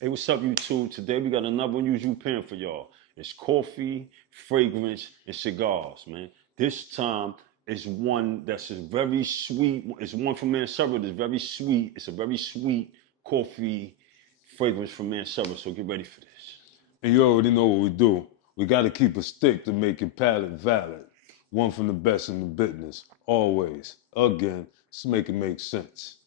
Hey, what's up, YouTube? Today we got another unusual pen for y'all. It's coffee, fragrance, and cigars, man. This time it's one that's very sweet. It's one from Mancera that's very sweet. It's a very sweet coffee fragrance from Mancera. So get ready for this. And you already know what we do. We got to keep a stick to make your palate valid. One from the best in the business. Always. Again, let's make it make sense.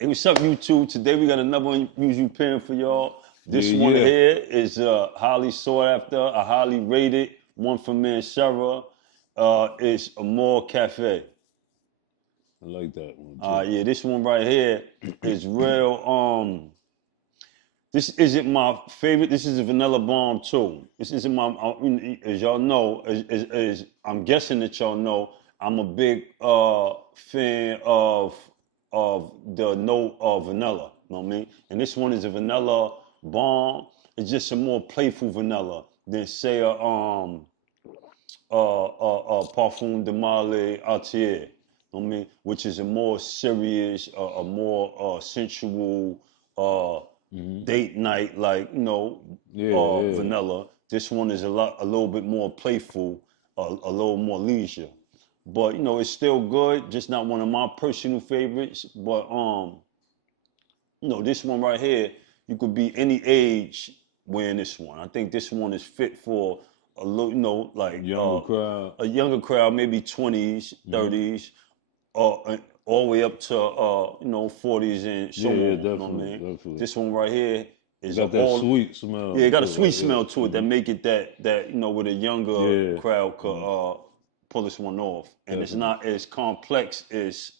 Hey, what's up, YouTube? Today we got another unusual pen for y'all. This Yeah, one yeah. here is highly sought after, a highly rated one from Mancera. It's Amore Caffe. I like that one too. Yeah, this one right here is real. This isn't my favorite. This is a vanilla bomb too. This isn't my. As y'all know, as I'm guessing that y'all know, I'm a big fan of the note of vanilla. You know what I mean? And this one is a vanilla bomb. It's just a more playful vanilla than say Parfum de Male Artier. I mean, which is a more serious, a more sensual date night, like Yeah. vanilla. This one is a little bit more playful, a little more leisure. But it's still good. Just not one of my personal favorites. But this one right here, you could be any age wearing this one. I think this one is fit for a little, like Younger crowd. a younger crowd, maybe 20s, 30s, all the way up to 40s and so Yeah, on. yeah, You know what I definitely, mean? definitely. This one right here is Got that sweet smell. yeah, it got a too, sweet right? smell to it that make it that with a younger Yeah. crowd could pull this one off, and it's Definitely. not as complex as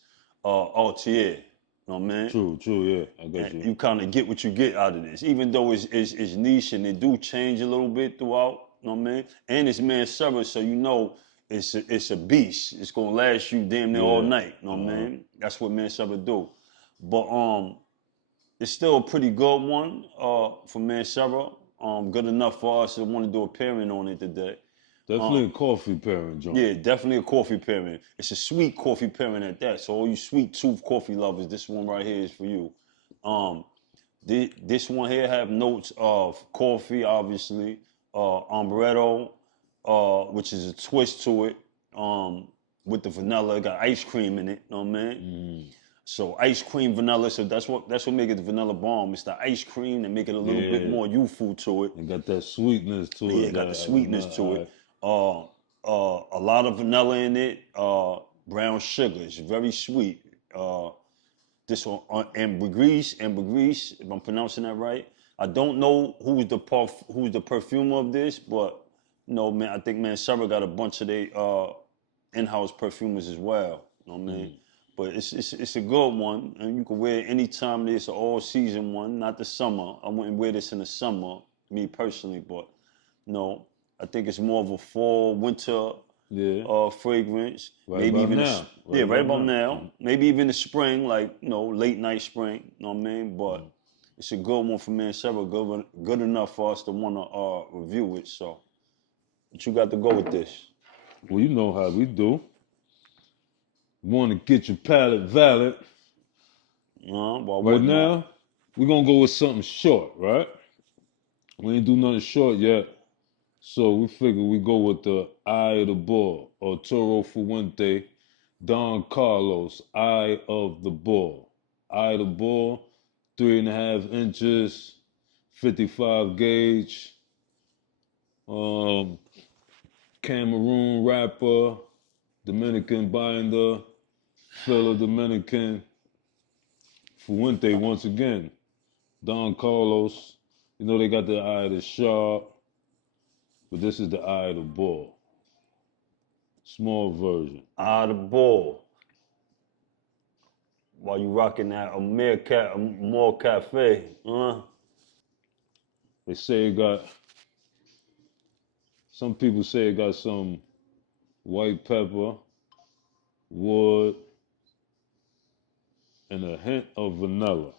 RTA. You know what I mean? True, yeah. I got And you. you kind of get what you get out of this, even though it's niche and it do change a little bit throughout. You know what I mean? And it's Mancera, so it's a beast. It's gonna last you damn near all Yeah. night. You know what I mean? That's what Mancera do. But it's still a pretty good one for Mancera. Good enough for us to want to do a pairing on it today. Definitely a coffee pairing joint. Yeah, definitely a coffee pairing. It's a sweet coffee pairing at that. So all you sweet tooth coffee lovers, this one right here is for you. Um, this one here have notes of coffee, obviously, amaretto, which is a twist to it, with the vanilla. It got ice cream in it. You know what I mean? So ice cream vanilla. So that's what make it the vanilla bomb. It's the ice cream that make it a little bit Yeah. more youthful to it. And got that sweetness to it. Yeah, it got the sweetness to it. A lot of vanilla in it. Brown sugar. It's very sweet. This one ambergris, if I'm pronouncing that right. I don't know who's the perfumer of this, but man, I think Mancera got a bunch of their in-house perfumers as well. You know what I mean? But it's a good one, and you can wear it anytime. It's an all-season one, not the summer. I wouldn't wear this in the summer, me personally, but I think it's more of a fall, winter fragrance. Right Maybe about even now. right about now. Maybe even the spring, like late night spring. You know what I mean? But it's a good one for Mancera. Good enough for us to want to review it. So, what you got to go with this? Well, you know how we do. Want to get your palate valid. While Right what now? now, we're going to go with something short, right? We ain't do nothing short yet. So we figure we go with the Eye of the Bull, Arturo Fuente, Don Carlos, Eye of the Bull. Eye of the Bull, 3.5 inches, 55 gauge, um, Cameroon wrapper, Dominican binder, filler Dominican, Fuente once again. Don Carlos, they got the eye of the shark, but this is the eye of the bull. Small version. The ball. While you rocking that Amore Cafe, They say it got, some people say it got some white pepper, wood, and a hint of vanilla.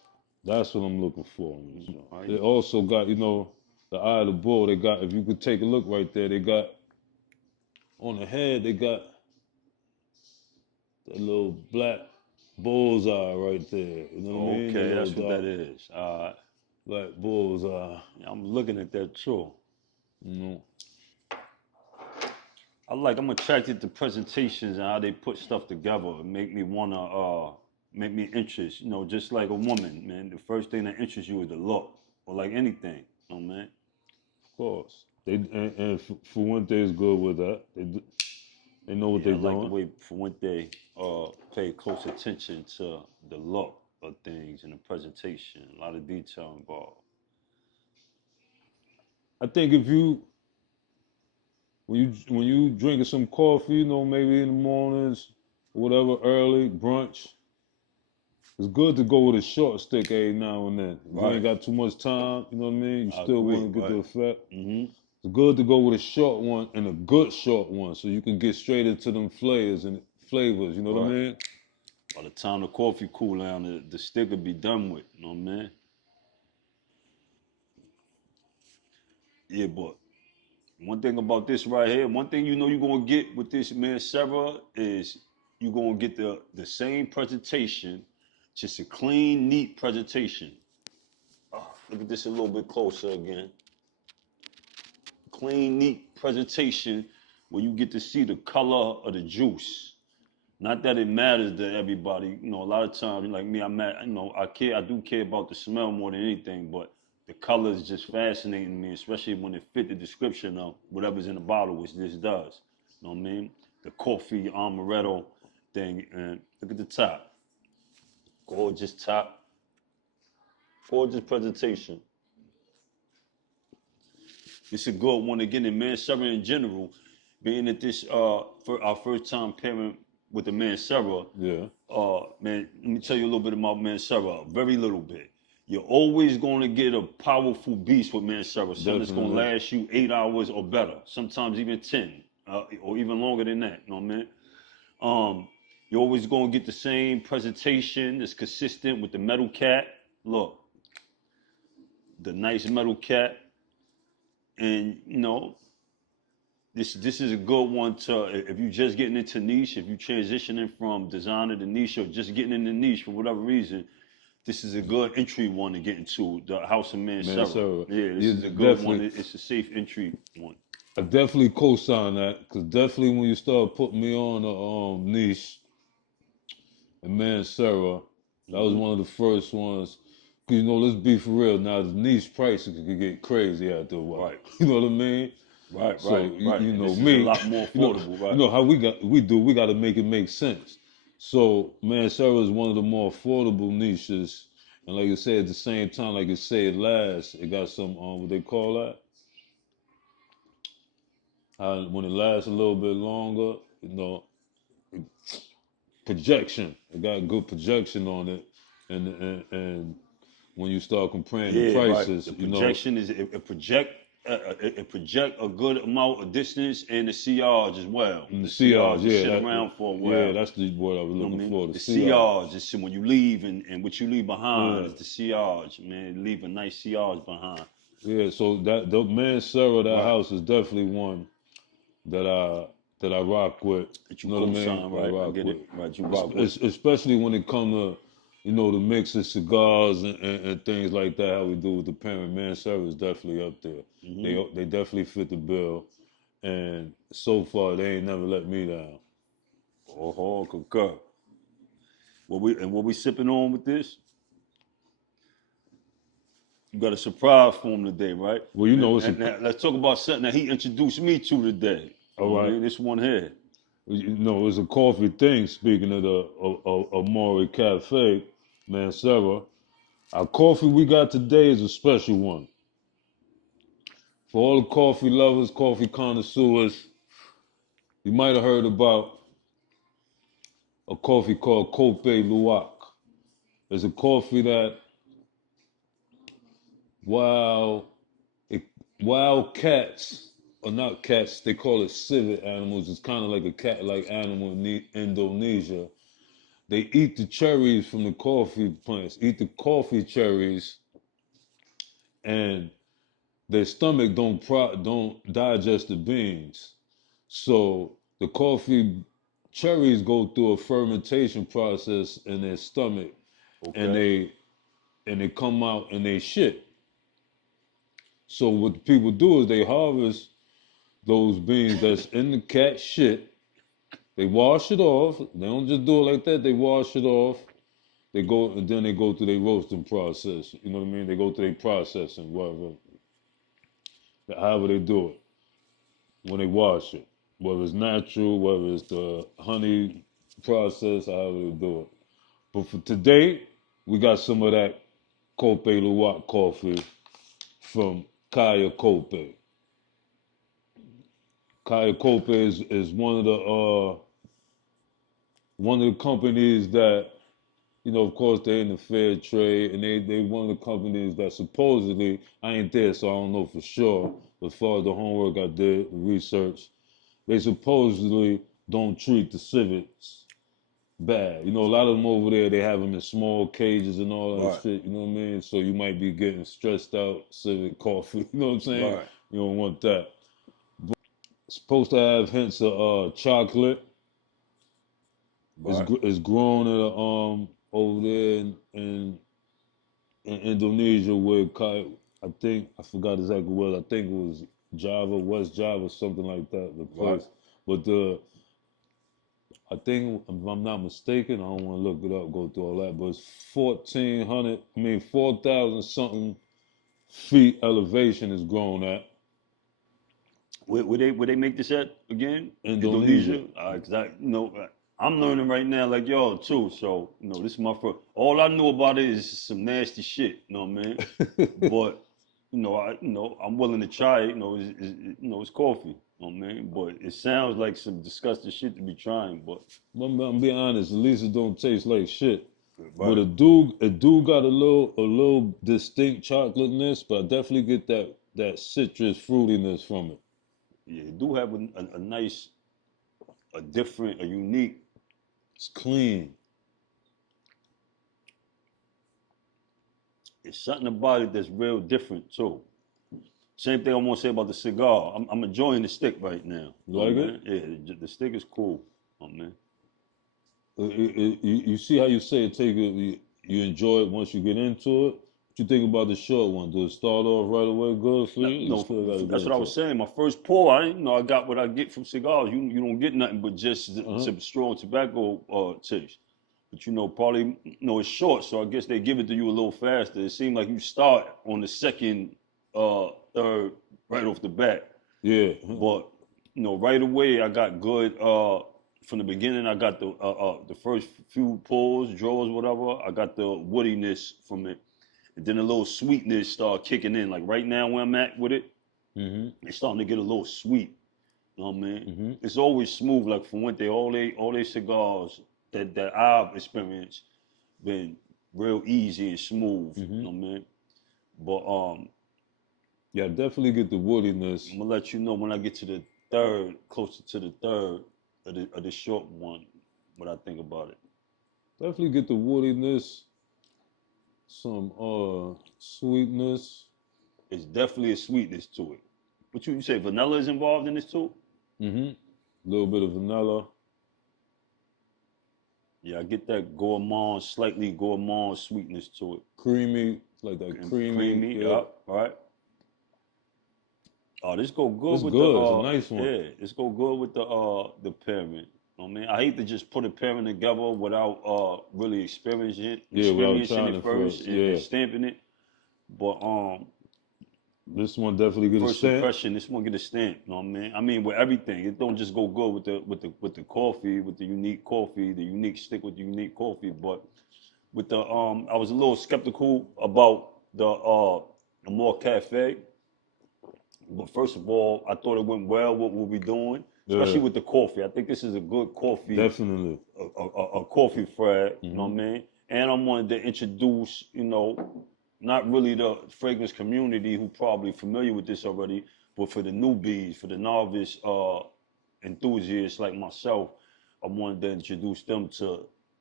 That's what I'm looking for in this joint. Right. They also got, the eye of the bull. They got, if you could take a look right there, they got on the head, they got that little black bullseye right there. You know what I mean? Okay, The that's little what that is. black bullseye. I'm looking at that too. You know. I'm attracted to presentations and how they put stuff together. It make me make me interest. Just like a woman, man. The first thing that interests you is the look, or like anything, man. Of course. And Fuente is good with that. They know what Yeah, they're I like doing. the way Fuente pay close attention to the look of things and the presentation. A lot of detail involved. I think when you drinking some coffee, maybe in the mornings, whatever, early brunch, it's good to go with a short stick every now and then. If you ain't got too much time, you know what I mean? You still want to get the effect. Mm-hmm. It's good to go with a short one and a good short one so you can get straight into them flavors, you know what I mean? By the time the coffee cool down, the stick will be done with, you know what I mean? Yeah, but one thing about this right here, one thing you're gonna get with this Mancera is you're gonna get the same presentation, just a clean, neat presentation. Look at this a little bit closer again. Clean, neat presentation where you get to see the color of the juice. Not that it matters to everybody. A lot of times, like me, I do care about the smell more than anything, but the color is just fascinating me, especially when it fit the description of whatever's in the bottle, which this does. You know what I mean? The coffee amaretto thing, and look at the top. Gorgeous top. Gorgeous presentation. It's a good one again in Mancera in general, being that this for our first time pairing with the Mancera. Yeah. Man, let me tell you a little bit about Mancera. Very little bit. You're always going to get a powerful beast with Mancera. Something that's going to last you 8 hours or better. Sometimes even 10, or even longer than that. You know what I mean? You're always going to get the same presentation that's consistent with the metal cap. Look, the nice metal cap. And this is a good one to if you're just getting into niche, if you're transitioning from designer to niche, or just getting in the niche for whatever reason. This is a good entry one to get into the House of Mancera. Yeah, this is a good one. It's a safe entry one. I definitely co-sign that because definitely when you start putting me on the niche and Mancera, that was one of the first ones. Cause let's be for real. Now the niche prices could get crazy after a while. Right. You know what I mean? Right. So right. You know this me. Is a lot more affordable. Right. You know how we got to make it make sense. So Mancera is one of the more affordable niches, and like you said, at the same time, like you said last, it got some what they call that. When it lasts a little bit longer, projection. It got good projection on it, and when you start comparing the prices, right. The projection is it project a good amount of distance, and the CRs as well. And the CRs, yeah, sit around for a while. Yeah, that's the word I was looking for. The CRs is when you leave and what you leave behind is the CRs. Man, leave a nice CRs behind. Yeah, so the Mancera, that house is definitely one that I rock with. That you know what I mean? Right, I get it. Right, you rock with. Especially when it comes to the mix of cigars and things like that. How we do with the parent. Mancera is definitely up there. Mm-hmm. They definitely fit the bill, and so far they ain't never let me down. Oh, concur. What we sipping on with this? You got a surprise for him today, right? Well, now, let's talk about something that he introduced me to today. All right, this one here. It's a coffee thing. Speaking of the Amore Caffe, Mancera, our coffee we got today is a special one. For all the coffee lovers, coffee connoisseurs, you might have heard about a coffee called Kopi Luwak. It's a coffee that wild cats, or not cats, they call it civet animals. It's kind of like a cat-like animal in Indonesia. they eat the cherries from the coffee plants, eat the coffee cherries, and their stomach don't digest the beans. So the coffee cherries go through a fermentation process in their stomach, and Okay. they come out and they shit. So what the people do is they harvest those beans that's in the cat shit. They wash it off. They don't just do it like that. They wash it off. They go and then they go through their roasting process. You know what I mean? They go through their processing, whatever, however they do it when they wash it. Whether it's natural, whether it's the honey process, however they do it. But for today, we got some of that Kopi Luwak coffee from Kaya Kopi. Kaya Kopi is one of the companies that, you know, of course they're in the fair trade, and they one of the companies that supposedly, I ain't there so I don't know for sure, but as far as the homework I did, the research, they supposedly don't treat the civets bad. You know, a lot of them over there, they have them in small cages and all that Right. shit, you know what I mean? So you might be getting stressed out civet coffee, you know what I'm saying? Right. You don't want that. It's supposed to have hints of chocolate. Right. It's grown in over there in Indonesia where I think I forgot exactly where. I think it was Java, West Java, something like that. The Right. place, but I think if I'm not mistaken, I don't want to look it up, go through all that, but it's 1,400. I mean 4,000 something feet elevation is grown at Where they make this at again? Indonesia. Indonesia. Cause you know, I'm learning right now, like y'all too. So you know, this is my first. All I know about it is some nasty shit. You know what I mean? But I'm willing to try it. It's coffee. You know what I mean? But it sounds like some disgusting shit to be trying. But I'm being honest. At least it don't taste like shit. But right, it do got a little distinct chocolateness, but I definitely get that citrus fruitiness from it. yeah, it do have a nice, a different, a unique. It's clean. It's something about it that's real different too. Same thing I want to say about the cigar. I'm enjoying the stick right now. You Oh like it? man, yeah, the stick is cool. Oh man, You see how you say it? You enjoy it once you get into it. What you think about the short one? Does it start off right away good for no, you? You no, still got to get that's what I into was it. saying. My first pour, I didn't know I got what I get from cigars. You don't get nothing but just Uh-huh. some strong tobacco taste. But probably it's short, so I guess they give it to you a little faster. It seemed like you start on the second, third, right off the bat. Yeah. But right away I got good. From the beginning, I got the first few pulls, draws, whatever. I got the woodiness from it, and then a little sweetness started kicking in. Like right now, where I'm at with it, Mm-hmm. it's starting to get a little sweet. You know what I mean? Mm-hmm. It's always smooth. Like Fuente, all they cigars that I've experienced been real easy and smooth. You Mm-hmm. know what I mean? But Yeah, definitely get the woodiness. I'm gonna let you know when I get to the third, closer to the third of the short one, what I think about it. Definitely get the woodiness. Some sweetness. It's definitely a sweetness to it. What you say? Vanilla is involved in this too? Mm-hmm. A little bit of vanilla. Yeah, I get that gourmand, slightly gourmand sweetness to it. Creamy. Like that And creamy. creamy, Yeah. right? Oh, this go good It's with the good. It's a nice one. yeah, this go good with the pairing. You know what I mean, I hate to just put a pairing together without really Yeah, without experiencing trying it it first first. and Yeah. stamping it. But This one definitely get a first stamp. impression, this one get a stamp. You know what I mean? I mean with everything. It don't just go good with the coffee, with the unique coffee, the unique stick with the unique coffee. But with the I was a little skeptical about the Amore Cafe. But first of all, I thought it went well what we'll be doing, Yeah, especially with the coffee. I think this is a good coffee, definitely. a coffee flag. You know Hmm. what I mean? And I wanted to introduce, not really the fragrance community who probably familiar with this already, but for the newbies, for the novice enthusiasts like myself, I wanted to introduce them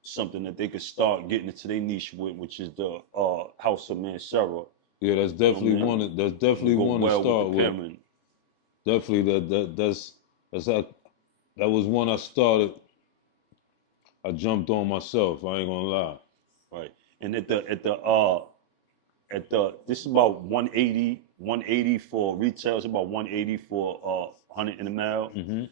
something that they could start getting into their niche with, which is the House of Mancera. Yeah, that's definitely one. That's definitely Go one to well start with the with. pairing. Definitely that's how, that was one I started. I jumped on myself. I ain't gonna lie. Right. And this is about 180 for retail. It's about 180 for 100 ml. Mm-hmm.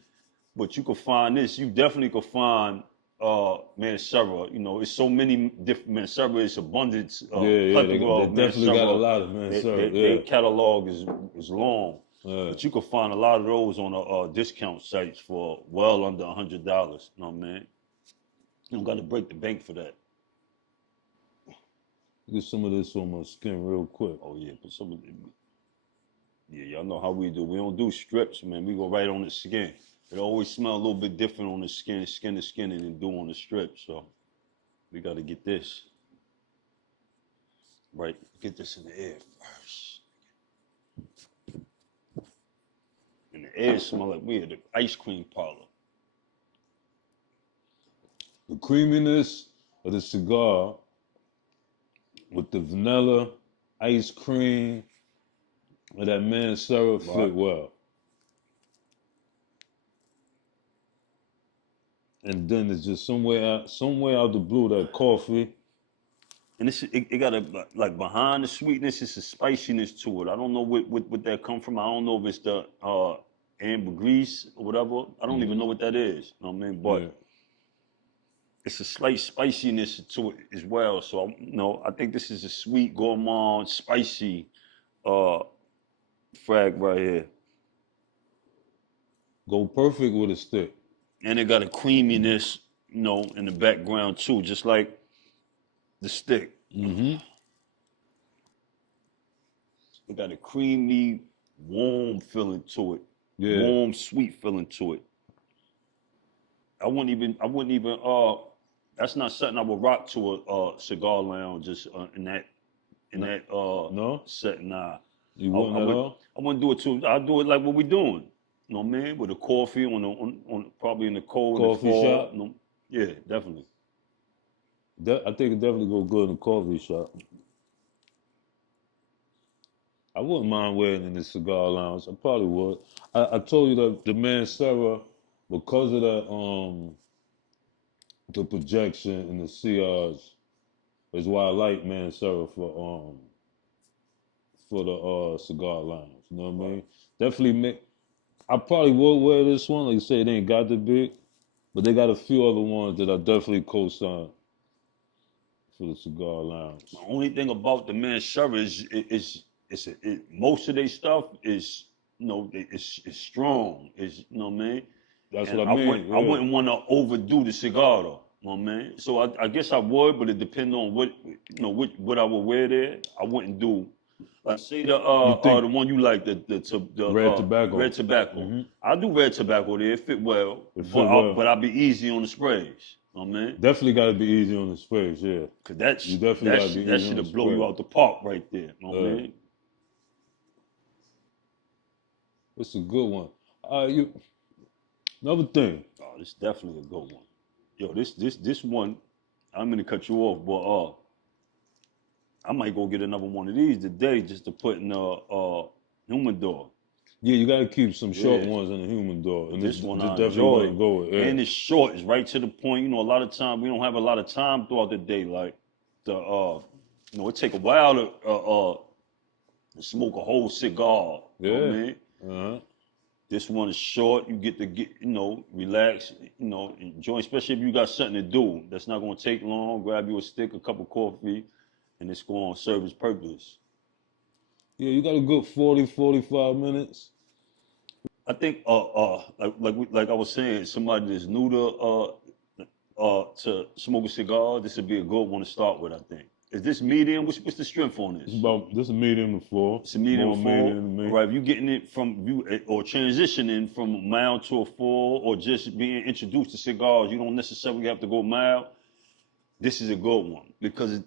But you could find this. You definitely could find Mancera. You know, it's so many different Mancera. It's abundance. Yeah, they Plethora of definitely got a Mancera. lot of Mancera. Their Yeah. catalog is long. Yeah. But you could find a lot of those on discount sites for well under $100. You know what I mean? You don't got to break the bank for that. Get some of this on my skin real quick. Oh yeah, but some of the, yeah, y'all know how we do. We don't do strips, man. We go right on the skin. It always smells a little bit different on the skin to skin, than it do on the strip. So we got to get this right. Get this in the air first. And the air smell like we at the ice cream parlor. The creaminess of the cigar with the vanilla, ice cream, and that Mancera fit well. And then it's just somewhere out the blue, that coffee. And it got a, like, behind the sweetness, it's a spiciness to it. I don't know what that come from. I don't know if it's the ambergris or whatever. I don't even know what that is. You know what I mean? But it's a slight spiciness to it as well. So I think this is a sweet, gourmand, spicy frag right here. Go perfect with a stick. And it got a creaminess, in the background too, just like the stick. Mm-hmm. It got a creamy, warm feeling to it. Yeah. Warm, sweet feeling to it. I wouldn't even that's not something I would rock to a cigar lounge just in that no setting. Nah. You wouldn't at all? I wouldn't do it too. I'd do it like what we doing. You know what I mean? With a coffee on probably in the cold. Coffee shop? Yeah, definitely. I think it definitely go good in a coffee shop. I wouldn't mind wearing it in the cigar lounge. I probably would. I told you that the Mancera, because of that the projection and the Cigars, is why I like Mancera for the cigar lounge. You know what I mean? Definitely I probably would wear this one. Like you say, it ain't got to be, but they got a few other ones that I definitely co-sign for the cigar lounge. The only thing about the Mancera is most of their stuff is it's strong. You know what I mean? That's what I mean. I wouldn't want to overdo the cigar though. You know what I mean? So I guess I would, but it depends on what I would wear there. I wouldn't do. Like say the one you like, the red tobacco. Red tobacco. Mm-hmm. I do red tobacco there. It fit well. But I'll be easy on the sprays. You know what I mean? Definitely got to be easy on the sprays, yeah. Cause that should blow you out the park right there. You know what I mean? It's a good one. Another thing. Oh, this is definitely a good one. Yo, this one, I'm gonna cut you off, but I might go get another one of these today just to put in the humidor. Yeah, you gotta keep some short ones in the humidor. And this one I definitely go with. Yeah. And it's short, it's right to the point. A lot of time we don't have a lot of time throughout the day. Like it take a while to smoke a whole cigar. Yeah. You know what I mean? Uh-huh. This one is short. You get to relax, enjoy, especially if you got something to do. That's not gonna take long. Grab you a stick, a cup of coffee, and it's gonna serve its purpose. Yeah, you got a good 40, 45 minutes. I think like I was saying, somebody that's new to smoke a cigar, this would be a good one to start with, I think. Is this medium? What's the strength on this? This is medium to full. It's a medium to full. Medium right, if you're getting it or transitioning from mild to a full, or just being introduced to cigars, you don't necessarily have to go mild. This is a good one because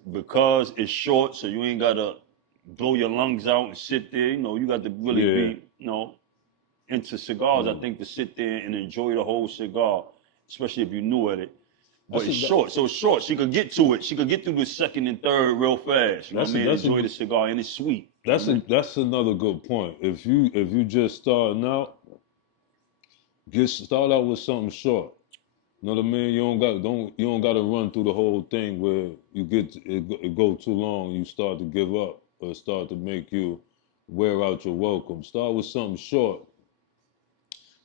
it's short, so you ain't gotta blow your lungs out and sit there. You got to really be into cigars. I think to sit there and enjoy the whole cigar, especially if you're new at it. But it's short, so it's short. She could get to it. She could get through the second and third real fast. You know what I mean? Enjoy the cigar, and it's sweet. That's another good point. If you just starting out, start out with something short. You know what I mean? You don't got to run through the whole thing where it go too long. You start to give up or start to make you wear out your welcome. Start with something short.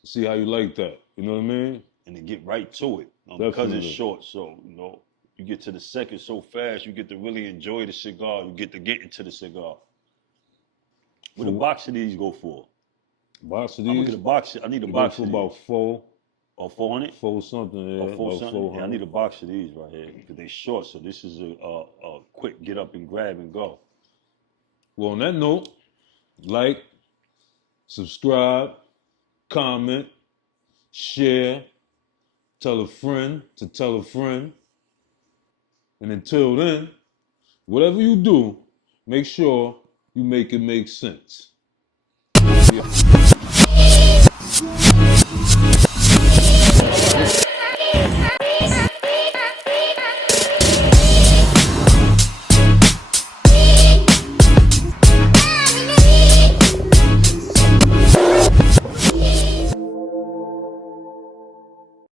See how you like that. You know what I mean? And to get right to it because it's short. So you get to the second so fast, you get to really enjoy the cigar. You get to get into the cigar. What a box of these go for? Box of these? I'm gonna get a box. I need a box for of about these. $400. Or 400? 4 something, yeah. Or 4 something? 400. Yeah, I need a box of these right here because they short. So this is a quick get up and grab and go. Well, on that note, like, subscribe, comment, share, tell a friend to tell a friend. And until then, whatever you do, make sure you make it make sense. Yeah.